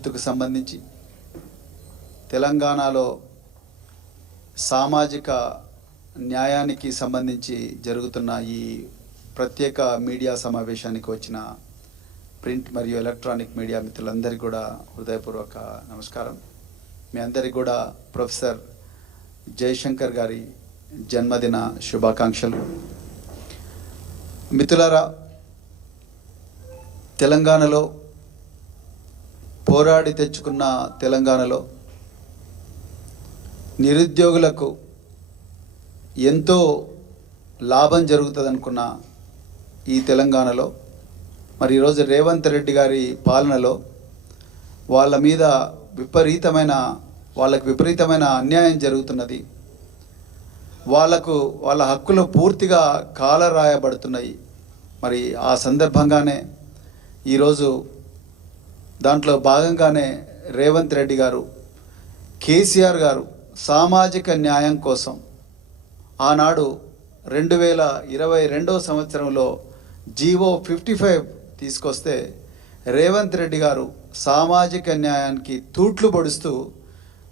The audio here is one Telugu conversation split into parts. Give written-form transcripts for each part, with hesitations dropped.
భవిష్యత్తుకు సంబంధించి తెలంగాణలో సామాజిక న్యాయానికి సంబంధించి జరుగుతున్న ఈ ప్రత్యేక మీడియా సమావేశానికి వచ్చిన ప్రింట్ మరియు ఎలక్ట్రానిక్ మీడియా మిత్రులందరికీ కూడా హృదయపూర్వక నమస్కారం. మీ అందరికీ కూడా ప్రొఫెసర్ జయశంకర్ గారి జన్మదిన శుభాకాంక్షలు. మిత్రులారా, తెలంగాణలో పోరాడి తెచ్చుకున్న తెలంగాణలో నిరుద్యోగులకు ఎంతో లాభం జరుగుతుంది అనుకున్న ఈ తెలంగాణలో మరి ఈరోజు రేవంత్ రెడ్డి గారి పాలనలో వాళ్ళకి విపరీతమైన అన్యాయం జరుగుతున్నది. వాళ్ళ హక్కులు పూర్తిగా కాలరాయబడుతున్నాయి. మరి ఆ సందర్భంగానే ఈరోజు దాంట్లో భాగంగానే రేవంత్ రెడ్డి గారు, కేసీఆర్ గారు సామాజిక న్యాయం కోసం ఆనాడు 2022 సంవత్సరంలో జీవో 55 తీసుకొస్తే రేవంత్ రెడ్డి గారు సామాజిక న్యాయానికి తూట్లు పొడుస్తూ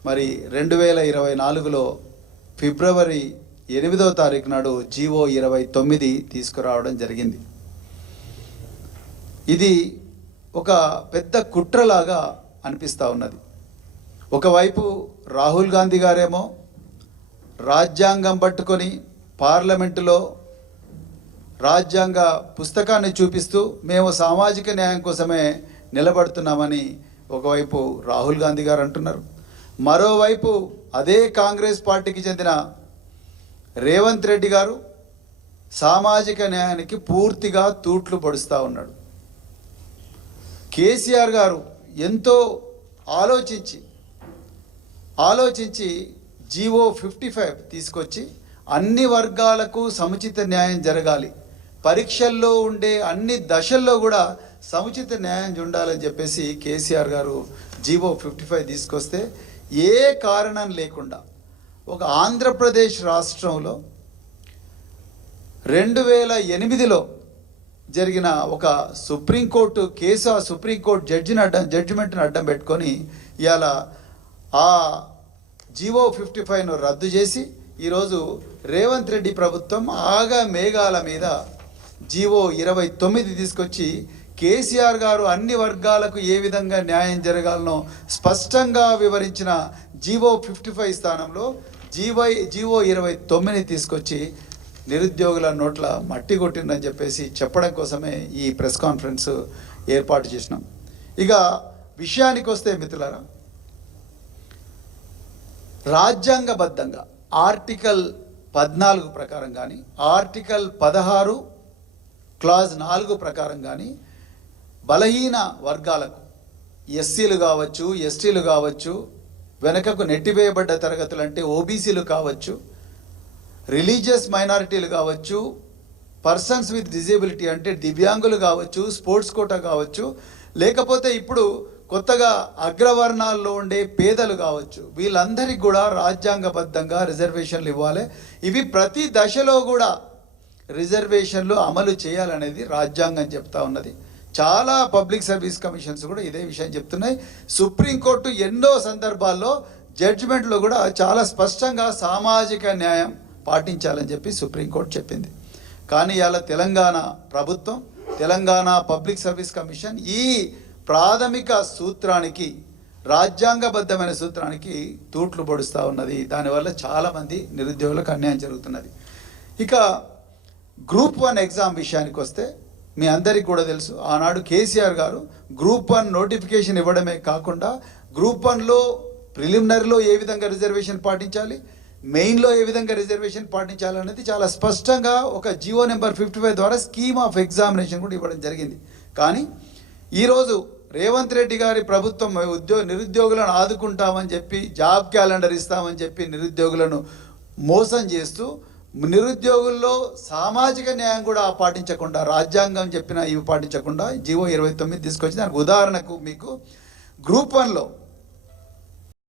మరి 2024లో ఫిబ్రవరి 8వ తారీఖు నాడు జీవో 29 తీసుకురావడం జరిగింది. ఇది ఒక పెద్ద కుట్రలాగా అనిపిస్తూ ఉన్నది. ఒకవైపు రాహుల్ గాంధీ గారేమో రాజ్యాంగం పట్టుకొని పార్లమెంటులో రాజ్యాంగ పుస్తకాన్ని చూపిస్తూ మేము సామాజిక న్యాయం కోసమే నిలబడుతున్నామని ఒకవైపు రాహుల్ గాంధీ గారు అంటున్నారు. మరోవైపు అదే కాంగ్రెస్ పార్టీకి చెందిన రేవంత్ రెడ్డి గారు సామాజిక న్యాయానికి పూర్తిగా తూట్లు పొడుస్తూ ఉన్నాడు. కేసీఆర్ గారు ఎంతో ఆలోచించి జీవో 55 తీసుకొచ్చి అన్ని వర్గాలకు సముచిత న్యాయం జరగాలి, పరీక్షల్లో ఉండే అన్ని దశల్లో కూడా సముచిత న్యాయం ఉండాలని చెప్పేసి కేసీఆర్ గారు జీవో 55 తీసుకొస్తే ఏ కారణం లేకుండా ఒక ఆంధ్రప్రదేశ్ రాష్ట్రంలో 2008లో జరిగిన ఒక సుప్రీంకోర్టు కేసు, ఆ సుప్రీంకోర్టు జడ్జిమెంట్ని అడ్డం పెట్టుకొని ఇవాళ ఆ జీవో 55ను రద్దు చేసి ఈరోజు రేవంత్ రెడ్డి ప్రభుత్వం మేఘాల మీద జీవో 29 తీసుకొచ్చి కేసీఆర్ గారు అన్ని వర్గాలకు ఏ విధంగా న్యాయం జరగాలనో స్పష్టంగా వివరించిన జీవో 55 స్థానంలో జీవో 29 తీసుకొచ్చి నిరుద్యోగుల నోట్ల మట్టి కొట్టిందని చెప్పేసి చెప్పడం కోసమే ఈ ప్రెస్ కాన్ఫరెన్స్ ఏర్పాటు చేసినాం. ఇక విషయానికి వస్తే మిత్రులారా, రాజ్యాంగబద్ధంగా ఆర్టికల్ 14 ప్రకారం కానీ ఆర్టికల్ 16 క్లాజ్ 4 ప్రకారం కానీ బలహీన వర్గాలకు ఎస్సీలు కావచ్చు, ఎస్టీలు కావచ్చు, వెనకకు నెట్టివేయబడ్డ తరగతులు అంటే ఓబీసీలు కావచ్చు, రిలీజియస్ మైనారిటీలు కావచ్చు, పర్సన్స్ విత్ డిజేబిలిటీ అంటే దివ్యాంగులు కావచ్చు, స్పోర్ట్స్ కోటా కావచ్చు, లేకపోతే ఇప్పుడు కొత్తగా అగ్రవర్ణాల్లో ఉండే పేదలు కావచ్చు, వీళ్ళందరికీ కూడా రాజ్యాంగబద్ధంగా రిజర్వేషన్లు ఇవ్వాలి. ఇవి ప్రతి దశలో కూడా రిజర్వేషన్లు అమలు చేయాలనేది రాజ్యాంగం చెప్తా ఉన్నది. చాలా పబ్లిక్ సర్వీస్ కమిషన్స్ కూడా ఇదే విషయం చెప్తున్నాయి. సుప్రీంకోర్టు ఎన్నో సందర్భాల్లో జడ్జిమెంట్లో కూడా చాలా స్పష్టంగా సామాజిక న్యాయం పాటించాలని చెప్పి సుప్రీంకోర్టు చెప్పింది. కానీ ఇవాళ తెలంగాణ ప్రభుత్వం, తెలంగాణ పబ్లిక్ సర్వీస్ కమిషన్ ఈ ప్రాథమిక సూత్రానికి, రాజ్యాంగబద్ధమైన సూత్రానికి తూట్లు పొడుస్తూ ఉన్నది. దానివల్ల చాలామంది నిరుద్యోగులకు అన్యాయం జరుగుతున్నది. ఇక గ్రూప్ 1 ఎగ్జామ్ విషయానికి వస్తే మీ అందరికీ కూడా తెలుసు, ఆనాడు కేసీఆర్ గారు గ్రూప్ 1 నోటిఫికేషన్ ఇవ్వడమే కాకుండా గ్రూప్ 1లో ప్రిలిమినరీలో ఏ విధంగా రిజర్వేషన్ పాటించాలి, మెయిన్లో ఏ విధంగా రిజర్వేషన్ పాటించాలనేది చాలా స్పష్టంగా ఒక జీవో నెంబర్ 55 ద్వారా స్కీమ్ ఆఫ్ ఎగ్జామినేషన్ కూడా ఇవ్వడం జరిగింది. కానీ ఈరోజు రేవంత్ రెడ్డి గారి ప్రభుత్వం నిరుద్యోగులను ఆదుకుంటామని చెప్పి, జాబ్ క్యాలెండర్ ఇస్తామని చెప్పి నిరుద్యోగులను మోసం చేస్తూ, నిరుద్యోగుల్లో సామాజిక న్యాయం కూడా పాటించకుండా, రాజ్యాంగం చెప్పిన ఇవి పాటించకుండా జీవో 29 తీసుకొచ్చి, దానికి ఉదాహరణకు మీకు గ్రూప్ 1లో